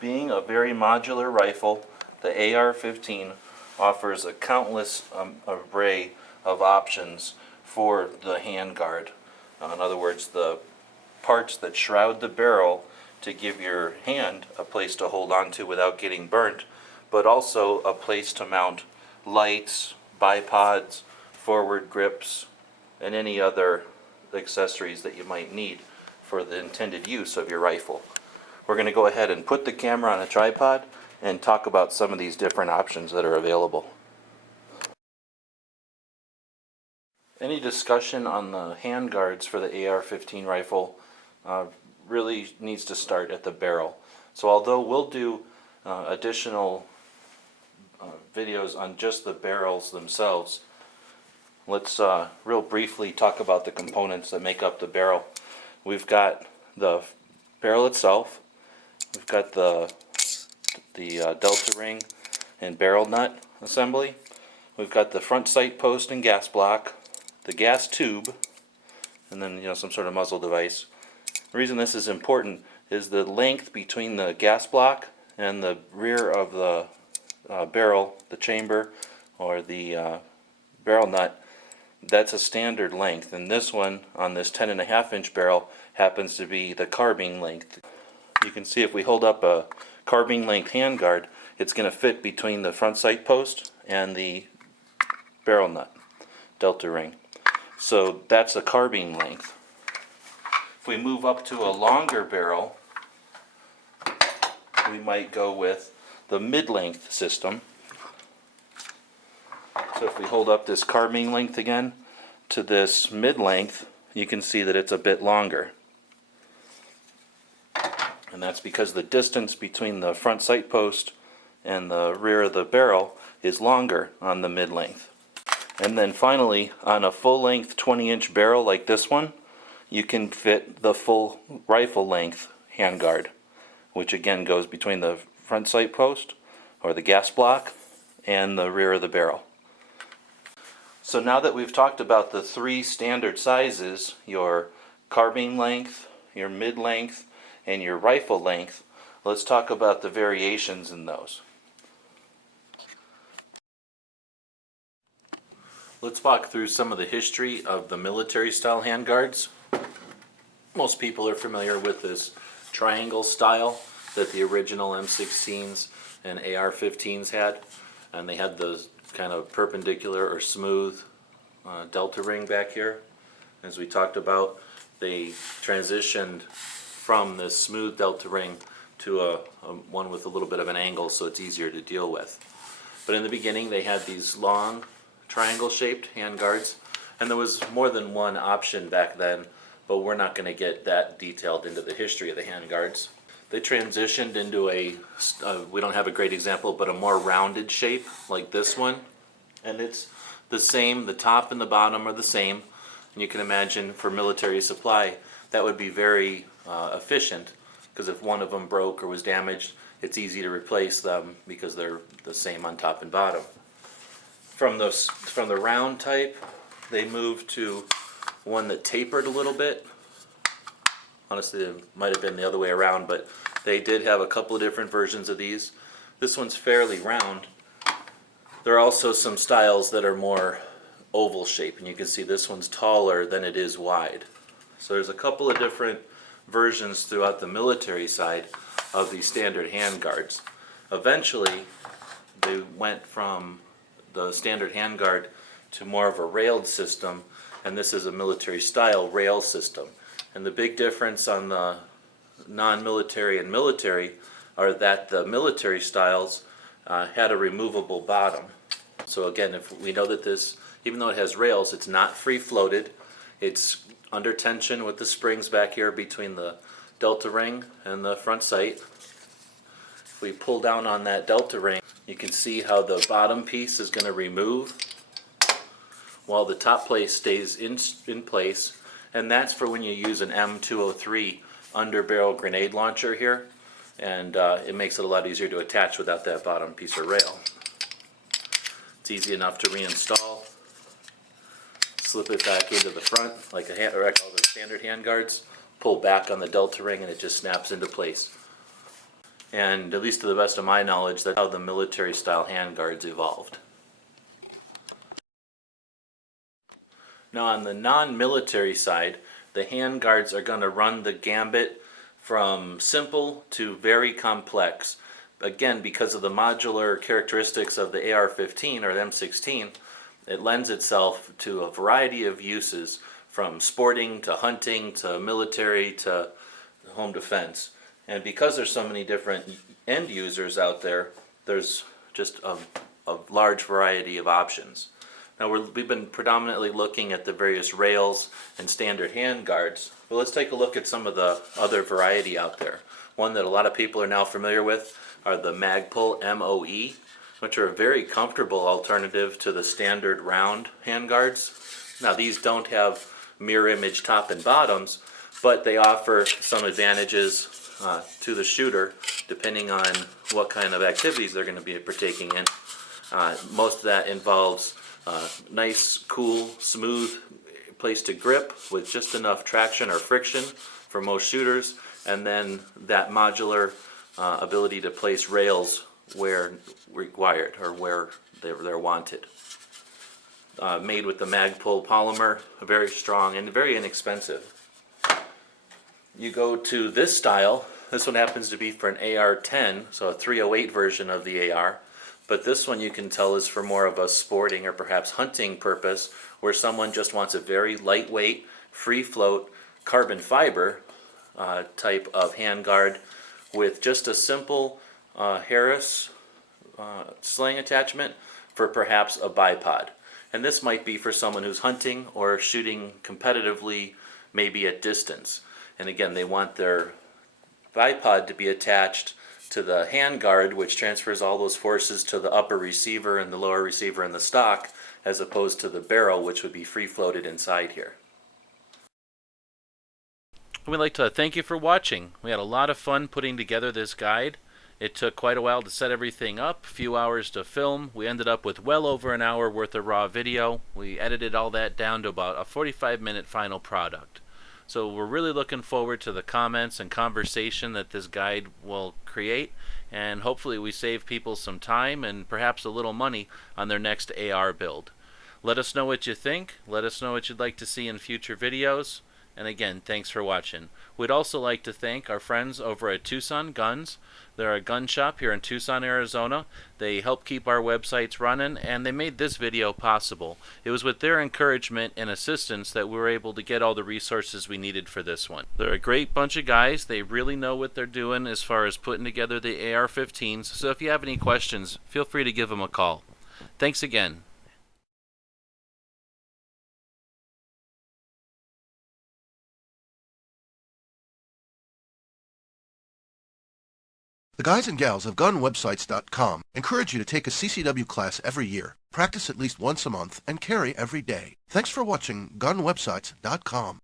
Being a very modular rifle, the AR-15 offers a countless array of options for the handguard. In other words, the parts that shroud the barrel to give your hand a place to hold on to without getting burnt, but also a place to mount lights, bipods, forward grips, and any other accessories that you might need for the intended use of your rifle. We're going to go ahead and put the camera on a tripod and talk about some of these different options that are available. Any discussion on the handguards for the AR-15 rifle really needs to start at the barrel. So although we'll do additional videos on just the barrels themselves, let's real briefly talk about the components that make up the barrel. We've got the barrel itself, we've got the delta ring and barrel nut assembly, we've got the front sight post and gas block, the gas tube, and then some sort of muzzle device. The reason this is important is the length between the gas block and the rear of the barrel, the chamber, or the barrel nut. That's a standard length, and this one on this 10.5-inch barrel happens to be the carbine length. You can see if we hold up a carbine length handguard, it's going to fit between the front sight post and the barrel nut, delta ring. So that's a carbine length. If we move up to a longer barrel, we might go with the mid-length system. So if we hold up this carbine length again to this mid-length, you can see that it's a bit longer. And that's because the distance between the front sight post and the rear of the barrel is longer on the mid-length. And then finally, on a full-length 20-inch barrel like this one, you can fit the full rifle length handguard, which again goes between the front sight post or the gas block and the rear of the barrel. So now that we've talked about the three standard sizes, your carbine length, your mid-length, and your rifle length, let's talk about the variations in those. Let's walk through some of the history of the military style handguards. Most people are familiar with this triangle style that the original M16s and AR-15s had, and they had the kind of perpendicular or smooth delta ring back here. As we talked about, they transitioned from this smooth delta ring to a one with a little bit of an angle, so it's easier to deal with. But in the beginning they had these long triangle shaped handguards, and there was more than one option back then, but we're not going to get that detailed into the history of the handguards. They transitioned into we don't have a great example, but a more rounded shape like this one, and it's the same, the top and the bottom are the same, and you can imagine for military supply that would be very efficient, because if one of them broke or was damaged, it's easy to replace them because they're the same on top and bottom. From the round type, they moved to one that tapered a little bit. Honestly, it might have been the other way around, but they did have a couple of different versions of these. This one's fairly round. There are also some styles that are more oval shape, and you can see this one's taller than it is wide. So there's a couple of different versions throughout the military side of these standard handguards. Eventually, they went from the standard handguard to more of a railed system, and this is a military style rail system. And the big difference on the non-military and military are that the military styles had a removable bottom. So again, if we know that this, even though it has rails, it's not free floated. It's under tension with the springs back here between the delta ring and the front sight. If we pull down on that delta ring, you can see how the bottom piece is going to remove while the top place stays in place, and that's for when you use an M203 under barrel grenade launcher here, and it makes it a lot easier to attach without that bottom piece of rail. It's easy enough to reinstall. Slip it back into the front like all the standard handguards, pull back on the delta ring, and it just snaps into place. and at least to the best of my knowledge, that's how the military style handguards evolved. Now on the non-military side, the handguards are going to run the gambit from simple to very complex. Again, because of the modular characteristics of the AR-15 or the M16, it lends itself to a variety of uses, from sporting to hunting to military to home defense. And because there's so many different end users out there, there's just a large variety of options. Now we've been predominantly looking at the various rails and standard handguards, but let's take a look at some of the other variety out there. One that a lot of people are now familiar with are the Magpul MOE, which are a very comfortable alternative to the standard round handguards. Now these don't have mirror image top and bottoms, but they offer some advantages to the shooter depending on what kind of activities they're going to be partaking in. Most of that involves nice, cool, smooth place to grip with just enough traction or friction for most shooters, and then that modular ability to place rails where required or where they're wanted. Made with the Magpul polymer, very strong and very inexpensive. You go to this style, this one happens to be for an AR-10, so a 308 version of the AR, but this one you can tell is for more of a sporting or perhaps hunting purpose, where someone just wants a very lightweight, free float, carbon fiber type of handguard with just a simple Harris sling attachment for perhaps a bipod. And this might be for someone who's hunting or shooting competitively, maybe at distance. And again, they want their bipod to be attached to the handguard, which transfers all those forces to the upper receiver and the lower receiver in the stock, as opposed to the barrel, which would be free floated inside here. We'd like to thank you for watching. We had a lot of fun putting together this guide. It took quite a while to set everything up, a few hours to film. We ended up with well over an hour worth of raw video. We edited all that down to about a 45-minute final product. So we're really looking forward to the comments and conversation that this guide will create, and hopefully we save people some time and perhaps a little money on their next AR build. Let us know what you think. Let us know what you'd like to see in future videos. And again, thanks for watching. We'd also like to thank our friends over at Tucson Guns. They're a gun shop here in Tucson, Arizona. They help keep our websites running, and they made this video possible. It was with their encouragement and assistance that we were able to get all the resources we needed for this one. They're a great bunch of guys. They really know what they're doing as far as putting together the AR-15s. So if you have any questions, feel free to give them a call. Thanks again. The guys and gals of GunWebsites.com encourage you to take a CCW class every year, practice at least once a month, and carry every day. Thanks for watching GunWebsites.com.